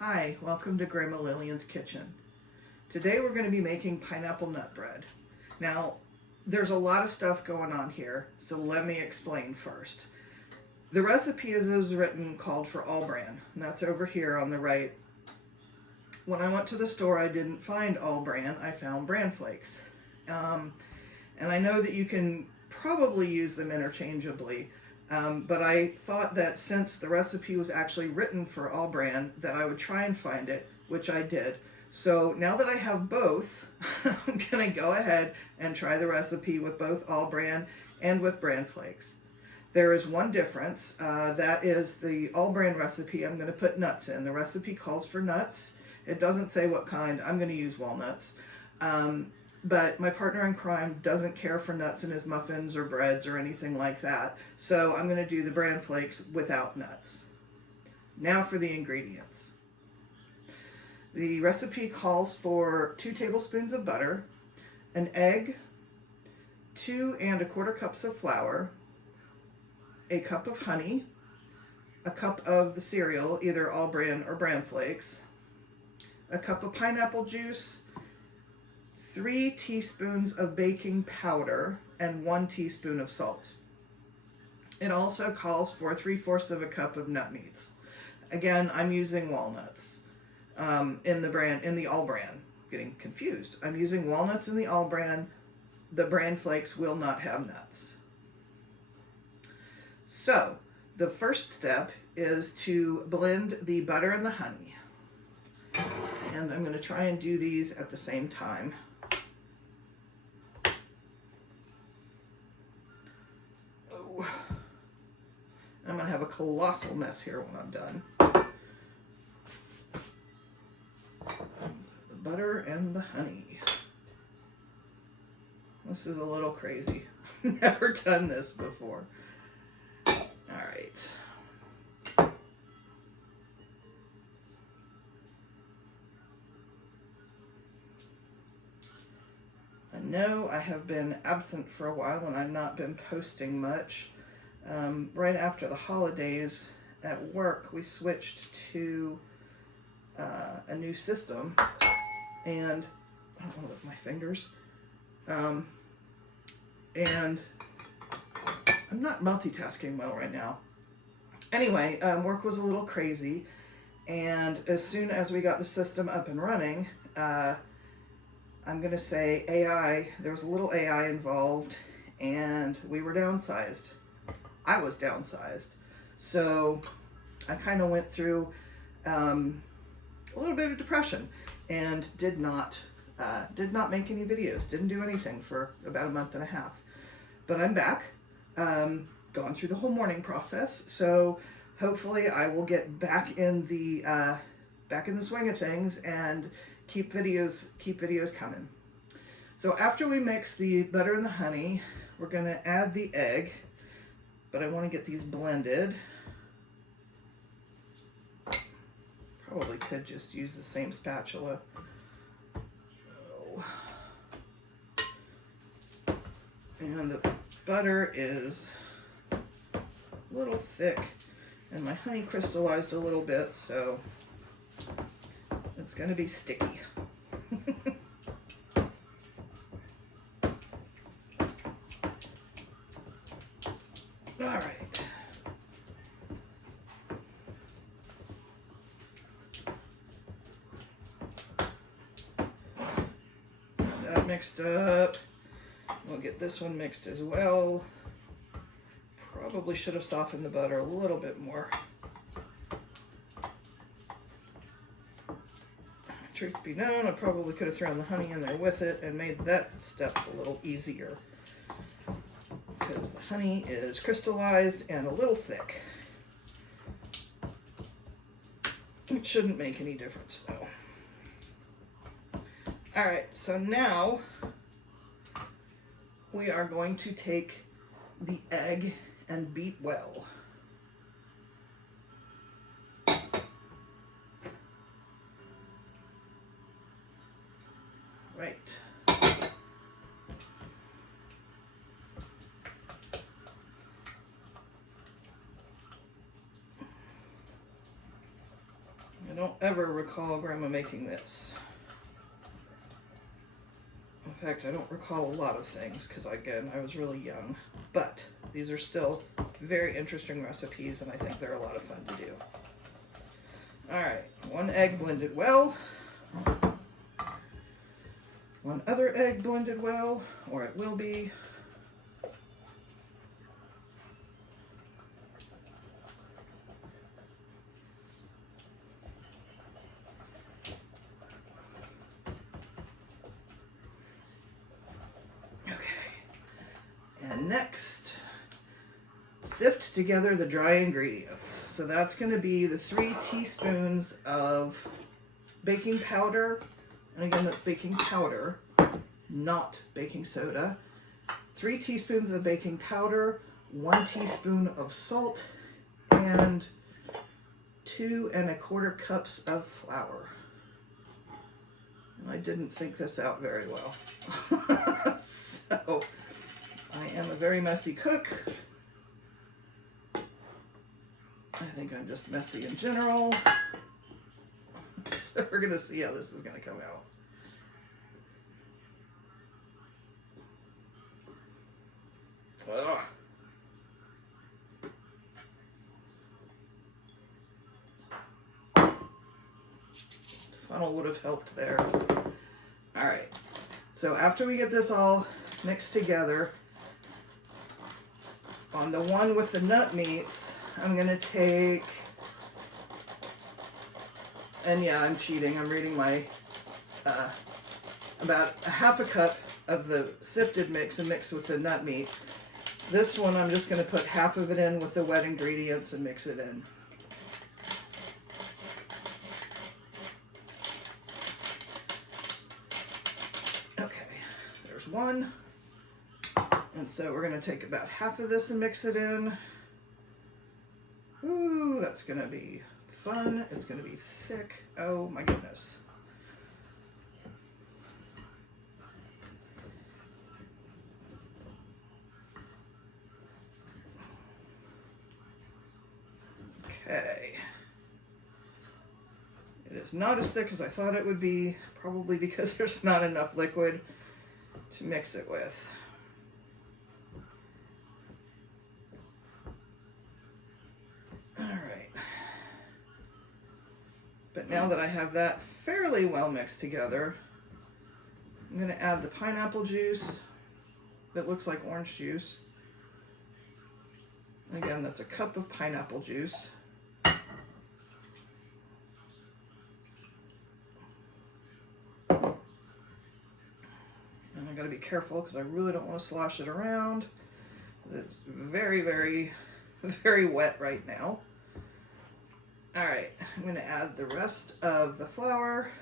Hi, welcome to Grandma Lillian's Kitchen. Today we're going to be making pineapple nut bread. Now, there's a lot of stuff going on here, so let me explain first. The recipe as it was written called for All-Bran, and that's over here on the right. When I went to the store, I didn't find All-Bran, I found Bran Flakes. And I know that you can probably use them interchangeably, but I thought that since the recipe was actually written for All-Bran, that I would try and find it, which I did. So now that I have both, I'm going to go ahead and try the recipe with both All-Bran and with Bran Flakes. There is one difference, that is the All-Bran recipe I'm going to put nuts in. The recipe calls for nuts. It doesn't say what kind. I'm going to use walnuts. But my partner in crime doesn't care for nuts in his muffins or breads or anything like that. So I'm going to do the Bran Flakes without nuts. Now for the ingredients. The recipe calls for 2 tablespoons of butter, an egg, 2 1/4 cups of flour, a cup of honey, a cup of the cereal, either All-Bran or Bran Flakes, a cup of pineapple juice, 3 teaspoons of baking powder, and 1 teaspoon of salt. It also calls for 3/4 of a cup of nut meats. Again, I'm using walnuts in the All-Bran. Getting confused. I'm using walnuts in the All-Bran. The Bran Flakes will not have nuts. So, the first step is to blend the butter and the honey. And I'm going to try and do these at the same time. Oh. I'm going to have a colossal mess here when I'm done. The butter and the honey. This is a little crazy. Never done this before. All right. I know I have been absent for a while and I've not been posting much. Right after the holidays at work, we switched to a new system, and I don't know with my fingers, and I'm not multitasking well right now. Anyway, work was a little crazy, and as soon as we got the system up and running, I'm going to say AI, there was a little AI involved, and we were downsized. I was downsized. So I kind of went through a little bit of depression and did not make any videos, didn't do anything for about a month and a half. But I'm back, gone through the whole mourning process, so hopefully I will get back in the swing of things and keep videos coming. So after we mix the butter and the honey, we're going to add the egg, but I want to get these blended. Probably could just use the same spatula. Oh. And the butter is a little thick, and my honey crystallized a little bit, so it's going to be sticky. All right. That mixed up. We'll get this one mixed as well. Probably should have softened the butter a little bit more. Truth be known, I probably could have thrown the honey in there with it and made that step a little easier, because the honey is crystallized and a little thick. It shouldn't make any difference though. All right, so now we are going to take the egg and beat well. Right. I'm don't ever recall Grandma making this. In fact, I don't recall a lot of things because, again, I was really young. But these are still very interesting recipes, and I think they're a lot of fun to do. All right, 1 egg blended well. 1 other egg blended well, or it will be. And next, sift together the dry ingredients. So that's going to be the 3 teaspoons of baking powder. And again, that's baking powder, not baking soda. 3 teaspoons of baking powder, 1 teaspoon of salt, and 2 1/4 cups of flour. And I didn't think this out very well. So I am a very messy cook. I think I'm just messy in general. So we're going to see how this is going to come out. Ugh. Funnel would have helped there. All right. So after we get this all mixed together, on the one with the nut meats, I'm going to take, and yeah, I'm cheating. I'm reading my, about 1/2 cup of the sifted mix and mix with the nut meat. This one, I'm just going to put half of it in with the wet ingredients and mix it in. Okay, there's 1. And so we're going to take about half of this and mix it in. Ooh, that's going to be fun. It's going to be thick. Oh my goodness. Okay. It is not as thick as I thought it would be, probably because there's not enough liquid to mix it with. But now that I have that fairly well mixed together, I'm going to add the pineapple juice that looks like orange juice. Again, that's 1 cup of pineapple juice. And I got to be careful because I really don't want to slosh it around. It's very, very, very wet right now. All right, I'm going to add the rest of the flour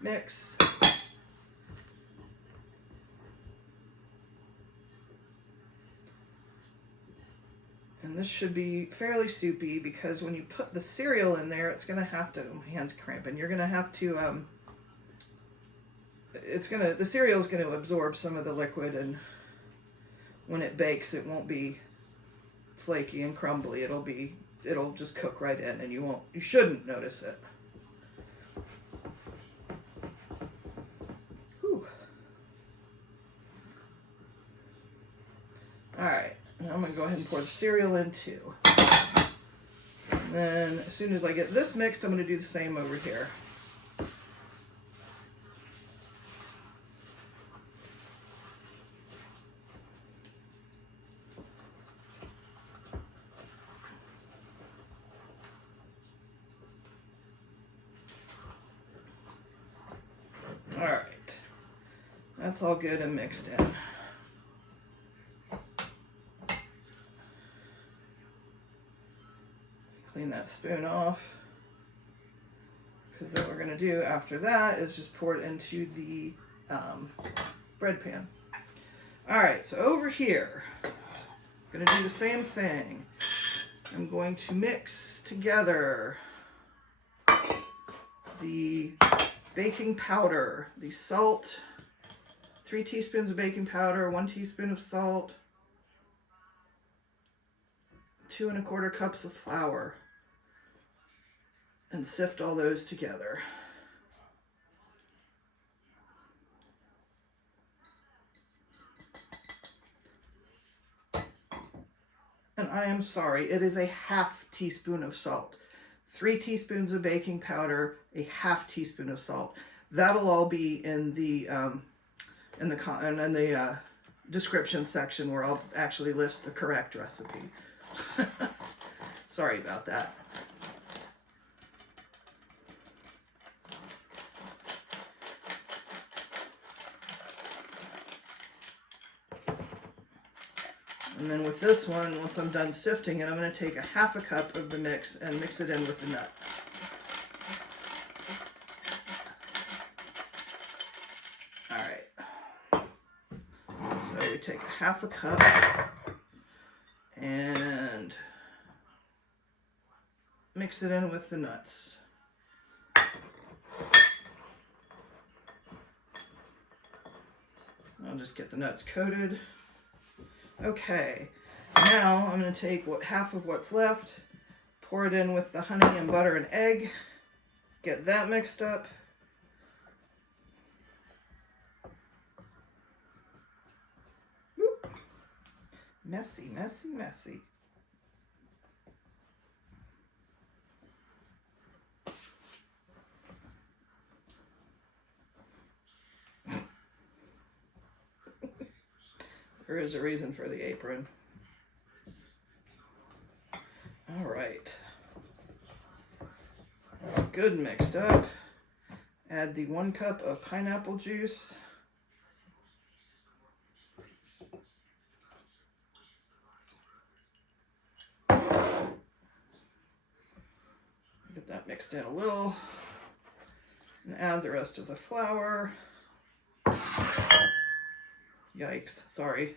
mix. And this should be fairly soupy because when you put the cereal in there, it's going to have to, my hand's cramping, you're going to have to, the cereal is going to absorb some of the liquid, and when it bakes, it won't be flaky and crumbly. It'll just cook right in, and you shouldn't notice it. Whew. All right, now I'm gonna go ahead and pour the cereal in too. And then as soon as I get this mixed, I'm gonna do the same over here. All right, that's all good and mixed in. Clean that spoon off, because what we're going to do after that is just pour it into the bread pan. All right, so over here, I'm going to do the same thing. I'm going to mix together the baking powder, the salt, 3 teaspoons of baking powder, 1 teaspoon of salt, 2 1/4 cups of flour. and sift all those together. And I am sorry, it is a half teaspoon of salt. 3 teaspoons of baking powder, a half teaspoon of salt. That'll all be in the description section where I'll actually list the correct recipe. Sorry about that. And then with this one, once I'm done sifting it, I'm going to take a half a cup of the mix and mix it in with the nut. All right. So we take a half a cup and mix it in with the nuts. I'll just get the nuts coated. Okay, now I'm going to take half of what's left, pour it in with the honey and butter and egg, get that mixed up. Whoop. Messy, messy, messy. There is a reason for the apron. All right. Good mixed up. Add the 1 cup of pineapple juice. Get that mixed in a little. And add the rest of the flour. Yikes, sorry.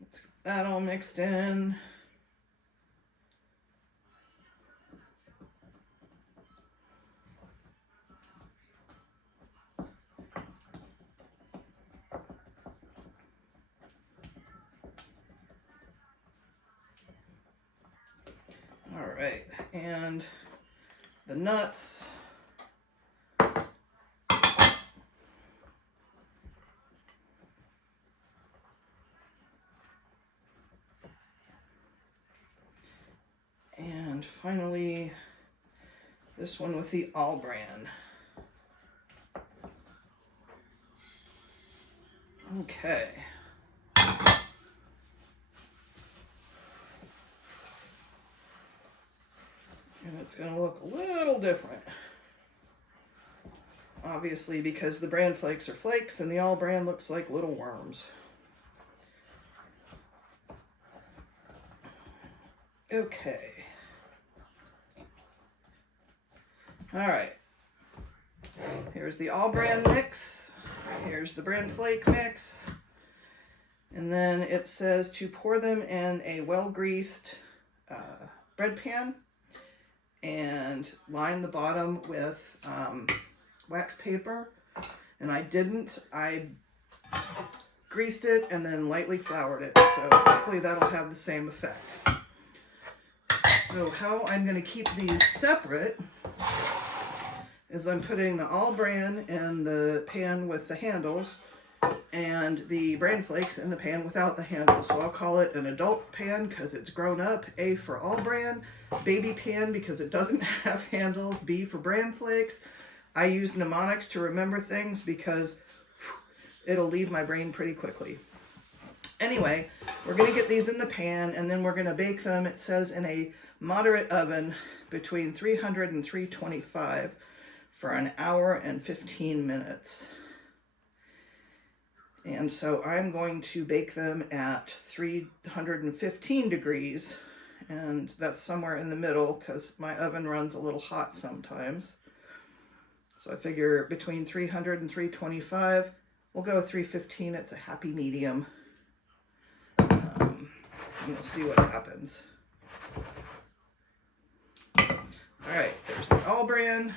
Let's get that all mixed in. All right, and the nuts. And finally, this one with the All-Bran. Okay. And it's going to look a little different. Obviously, because the Bran Flakes are flakes and the All-Bran looks like little worms. Okay. All right. Here's the All-Bran mix. Here's the Bran Flake mix. And then it says to pour them in a well-greased bread pan and line the bottom with wax paper. And I didn't. I greased it and then lightly floured it. So hopefully that'll have the same effect. So how I'm going to keep these separate is I'm putting the All-Bran in the pan with the handles and the Bran Flakes in the pan without the handles. So I'll call it an adult pan because it's grown up, A for All-Bran, baby pan because it doesn't have handles, B for Bran Flakes. I use mnemonics to remember things because it'll leave my brain pretty quickly. Anyway, we're going to get these in the pan and then we're going to bake them, it says, in a moderate oven between 300 and 325 for an hour and 15 minutes. And so I'm going to bake them at 315 degrees, and that's somewhere in the middle because my oven runs a little hot sometimes. So I figure between 300 and 325, we'll go 315, it's a happy medium. And we'll see what happens. All right, there's the All-Bran,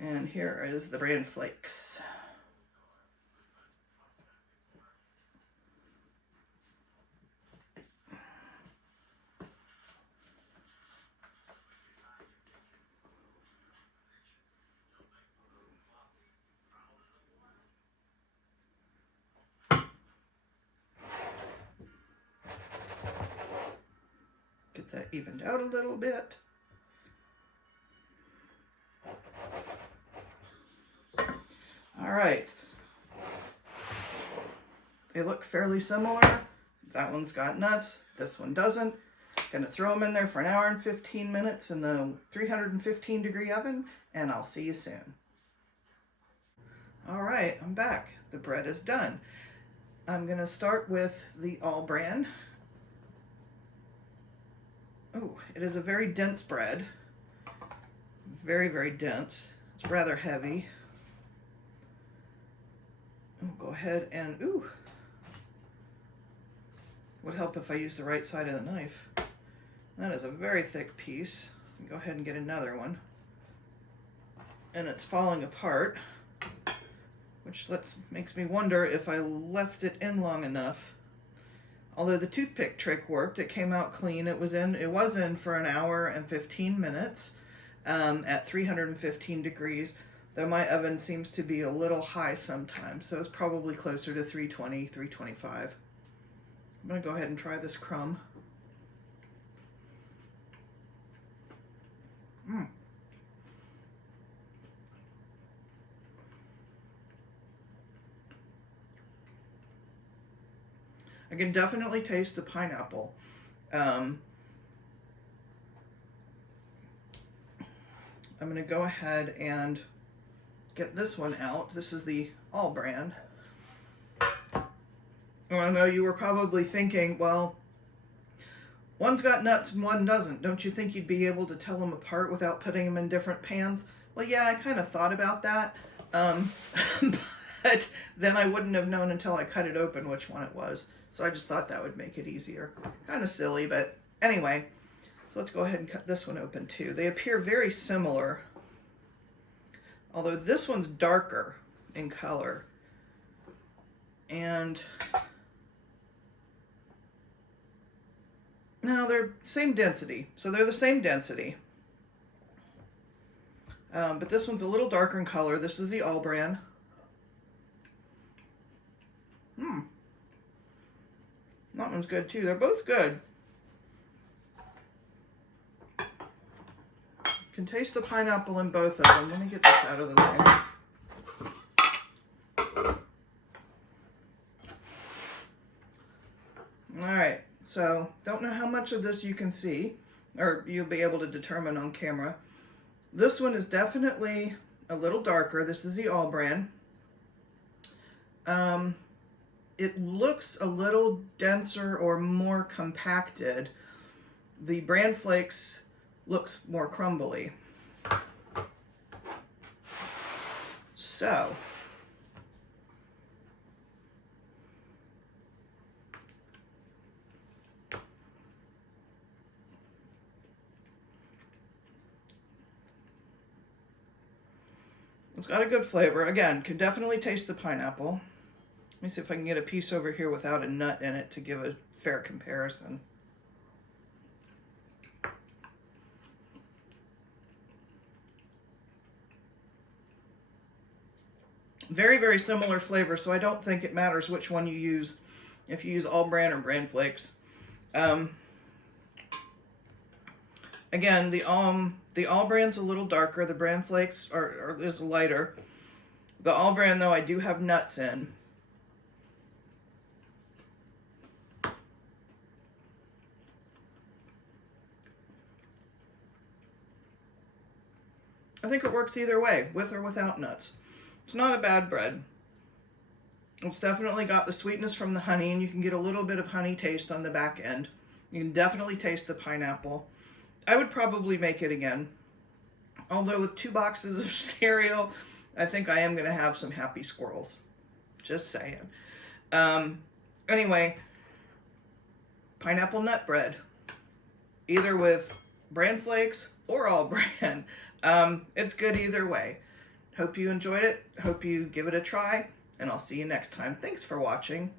and here is the Bran Flakes. that evened out a little bit. All right. They look fairly similar. That one's got nuts, this one doesn't. Gonna throw them in there for an hour and 15 minutes in the 315-degree oven, and I'll see you soon. All right, I'm back. The bread is done. I'm gonna start with the All-Bran. Oh, it is a very dense bread. Very, very dense. It's rather heavy. I'll go ahead and, ooh. Would help if I used the right side of the knife. That is a very thick piece. Go ahead and get another one. And it's falling apart, which makes me wonder if I left it in long enough. Although the toothpick trick worked, it came out clean. It was in for an hour and 15 minutes at 315 degrees, though my oven seems to be a little high sometimes, so it's probably closer to 320, 325. I'm gonna go ahead and try this crumb. I can definitely taste the pineapple. I'm gonna go ahead and get this one out. This is the All-Bran. I know you were probably thinking, well, one's got nuts and one doesn't. Don't you think you'd be able to tell them apart without putting them in different pans? Well, yeah, I kind of thought about that, but then I wouldn't have known until I cut it open which one it was. So I just thought that would make it easier. Kind of silly, but anyway. So let's go ahead and cut this one open too. They appear very similar, although this one's darker in color. And no, they're same density. So they're the same density. But this one's a little darker in color. This is the All-Bran. That one's good too. They're both good. Can taste the pineapple in both of them. Let me get this out of the way. All right, so don't know how much of this you can see, or you'll be able to determine on camera. This one is definitely a little darker. This is the All-Bran. It looks a little denser or more compacted. The Bran Flakes looks more crumbly. So, it's got a good flavor. Again, can definitely taste the pineapple. Let me see if I can get a piece over here without a nut in it to give a fair comparison. Very, very similar flavor, so I don't think it matters which one you use, if you use All-Bran or Bran Flakes. Again, the All-Bran's a little darker. The Bran Flakes is lighter. The All-Bran, though, I do have nuts in. I think it works either way, with or without nuts. It's not a bad bread. It's definitely got the sweetness from the honey, and you can get a little bit of honey taste on the back end. You can definitely taste the pineapple. I would probably make it again. Although with 2 boxes of cereal, I think I am going to have some happy squirrels. Just saying. Anyway, pineapple nut bread. Either with Bran Flakes or All-Bran. It's good either way. Hope you enjoyed it. Hope you give it a try. And I'll see you next time. Thanks for watching.